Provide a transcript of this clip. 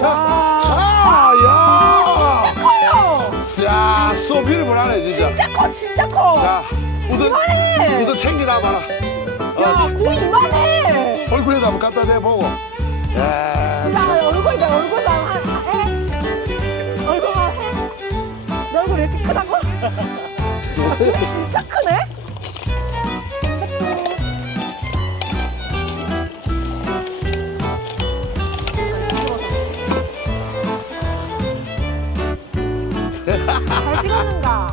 야. 커요. 야, 소피를 못하네, 진짜. 진짜 커, 진짜 커. 자, 이만해. 우선 챙기나 봐라. 야, 굴 이만해. 얼굴에다 한번 갖다 대보고. 야, 야, 참. 얼굴만 해. 얼굴만 해. 내 얼굴 이렇게 크다고? 야, 굴이 진짜 크네.